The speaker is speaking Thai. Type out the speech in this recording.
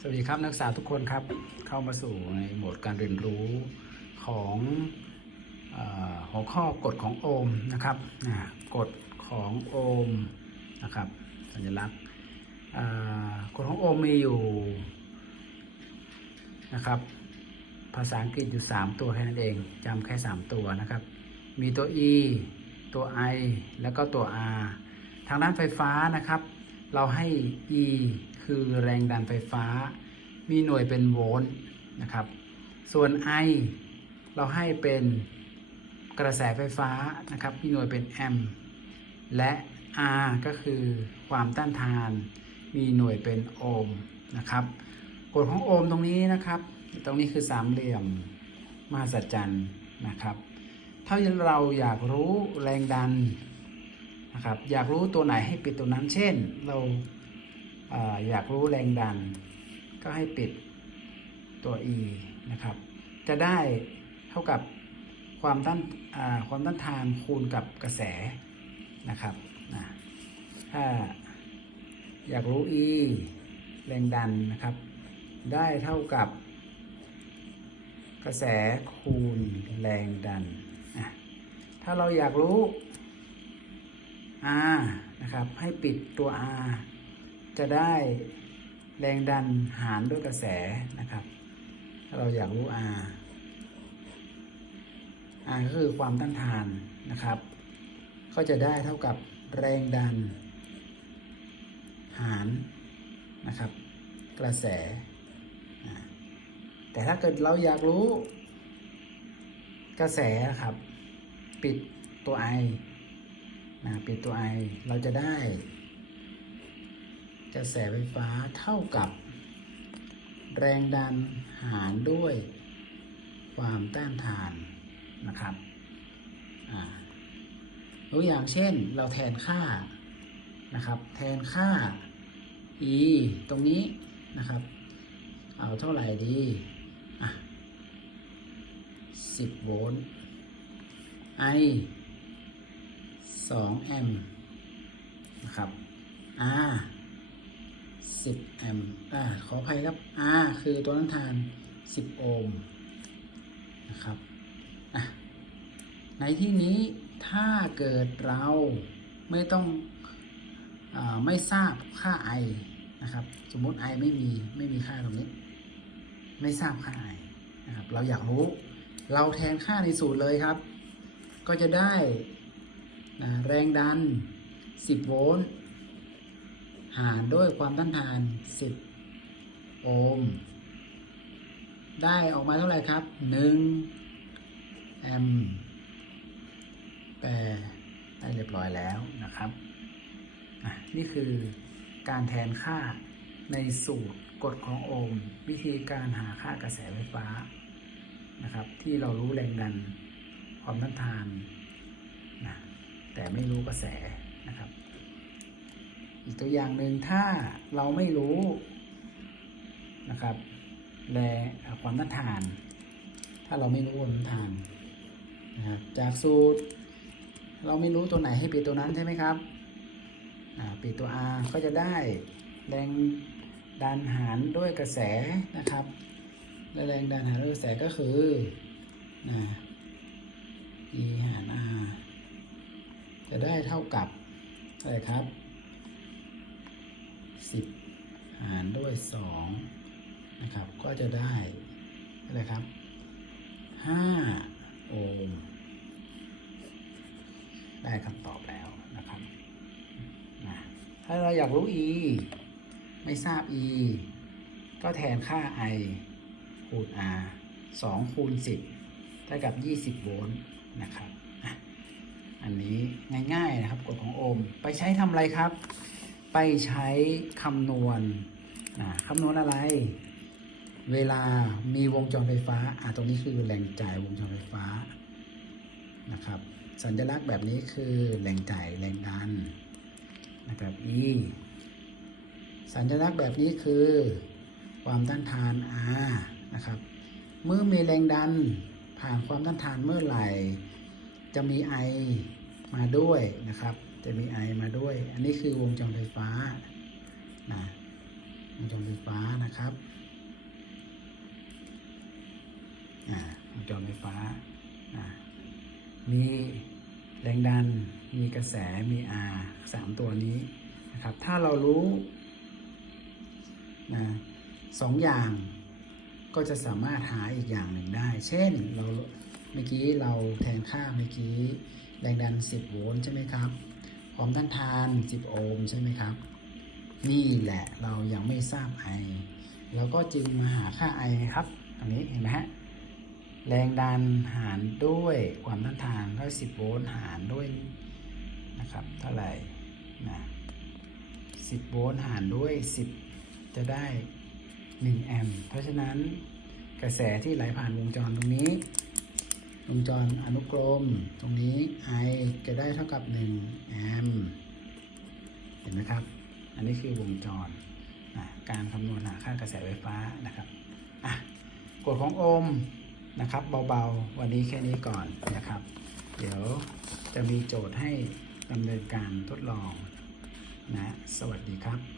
สวัสดีครับนักศึกษาทุกคนครับเข้ามาสู่ในโหมดการเรียนรู้ของอหัวข้อกฎของโอห์มนะครับกฎของโอห์มนะครับสัญลักษณ์กฎของโอห์มมีอยู่นะครับภาษาอังกฤษอยู่ 3 ตัวแค่นั้นเองจำแค่ 3 ตัวนะครับ มีตัว e ตัว i แล้วก็ตัว r ทางด้านไฟฟ้านะครับ เราให้ E คือแรงดันไฟฟ้า มีหน่วยเป็นโวลต์นะครับ ส่วน I เราให้เป็นกระแสไฟฟ้านะครับ มีหน่วยเป็นแอมป์และ R ก็คือความต้านทาน มีหน่วยเป็นโอห์มนะครับกฎของโอห์มตรงนี้นะครับ ตรงนี้คือสามเหลี่ยมมหัศจรรย์นะครับ ถ้าเราอยากรู้แรงดัน นะครับอยากรู้ตัวไหนให้ปิดตัวนั้น เช่น เราอยากรู้แรงดัน ก็ให้ปิดตัว E นะครับ จะได้เท่ากับความต้านความต้านทานคูณกับกระแสนะครับนะถ้าอยากรู้ E แรงดันนะครับ ได้เท่ากับกระแสคูณแรงดัน ถ้าเราอยากรู้ R นะครับ ให้ปิดตัว R จะได้แรงดันหารด้วยกระแสนะครับ ถ้าเราอยากรู้ R R ก็คือความต้านทานนะครับ ก็จะได้เท่ากับแรงดัน หารนะครับ กระแส แต่ถ้าเกิดเราอยากรู้กระแสนะครับ ปิดตัว I นะปิดตัว I เราจะได้กระแสไฟฟ้าเท่ากับแรงดันหารด้วยความต้านทานนะครับตัวอย่างเช่นเราแทนค่านะครับ แทนค่า e ตรงนี้นะครับ เอาเท่าไหร่ดีอะ10 โวลต์ I 2แอมป์นะครับ R 10แอมป์อ่าขออภัยครับ R คือตัวต้านทาน10โอห์มนะครับอะในที่นี้ถ้าเกิดเราไม่ต้องอไม่ทราบค่า I นะครับ สมมติ I ไม่มีไม่มีค่าตรงนี้ ไม่ทราบค่า I นะครับ เราอยากรู้ เราแทนค่าในสูตรเลยครับ ก็จะได้ นะแรงดัน 10 โวลต์หารด้วยความต้านทาน 10 โอห์มได้ออกมาเท่าไหร่ครับ 1 แอมป์แปรได้เรียบร้อยแล้วนะครับ นี่คือการแทนค่าในสูตรกฎของโอห์มวิธีการหาค่ากระแสไฟฟ้านะครับ ที่เรารู้แรงดันความต้านทาน แต่ไม่รู้กระแสนะครับ อีกตัวอย่างหนึ่งถ้าเราไม่รู้นะครับแรงความต้านทาน ถ้าเราไม่รู้ความต้านทานนะครับจากสูตร เราไม่รู้ตัวไหนให้ปิดตัวนั้นใช่ไหมครับอ่าปิดตัว R ก็จะได้แรงดันหารด้วยกระแสนะครับและแรงดันหารด้วยกระแสก็คือนะ e หาร r จะได้เท่ากับอะไรครับ 10 หารด้วย 2 นะครับ ก็จะได้อะไรครับ 5 โอห์มได้คำตอบแล้วนะครับนะถ้าเราอยากรู้ e ไม่ทราบ e ก็แทนค่า i คูณ r 2คูณ10เท่ากับ 20 โวลต์นะครับ อันนี้ง่ายๆนะครับกฎของโอห์มไปใช้ทำอะไรครับ ไปใช้คำนวณนะคำนวณอะไร เวลามีวงจรไฟฟ้าอะตรงนี้คือแรงจ่ายวงจรไฟฟ้านะครับ สัญลักษณ์แบบนี้คือแรงจ่ายแรงดันนะครับ E สัญลักษณ์แบบนี้คือความต้านทาน R นะครับเมื่อมีแรงดันผ่านความต้านทานเมื่อไหร่ จะมี I มาด้วยนะครับ จะมี I มาด้วย อันนี้คือวงจรไฟฟ้านะวงจรไฟฟ้านะครับอ่าวงจรไฟฟ้าอ่ามีแรงดัน มีกระแส มี R สามตัวนี้นะครับ ถ้าเรารู้นะสองอย่างก็จะสามารถหาอีกอย่างหนึ่งได้ เช่นเราเมื่อกี้เราแทนค่าเมื่อกี้ แรงดัน 10 โวลต์ใช่ไหมครับ ความต้านทาน 10 โอห์มใช่ไหมครับ นี่แหละเรายังไม่ทราบ I เราก็จึงมาหาค่า I นะครับอันนี้เห็นไหมฮะ แรงดันหารด้วยความต้านทานก็ 10 โวลต์หารด้วยนะครับ เท่าไหร่นะ10 โวลต์หารด้วย 10 จะได้ 1 แอมป์ เพราะฉะนั้นกระแสที่ไหลผ่านวงจรตรงนี้ วงจรอนุกรม ตรงนี้ I จะได้เท่ากับ1แอมป์เห็นไหมครับ อันนี้คือวงจรการคำนวณหาค่ากระแสไฟฟ้านะครับอะกฎของโอห์มนะครับ เบาๆ วันนี้แค่นี้ก่อนนะครับ เดี๋ยวจะมีโจทย์ให้ดำเนินการทดลองนะ สวัสดีครับ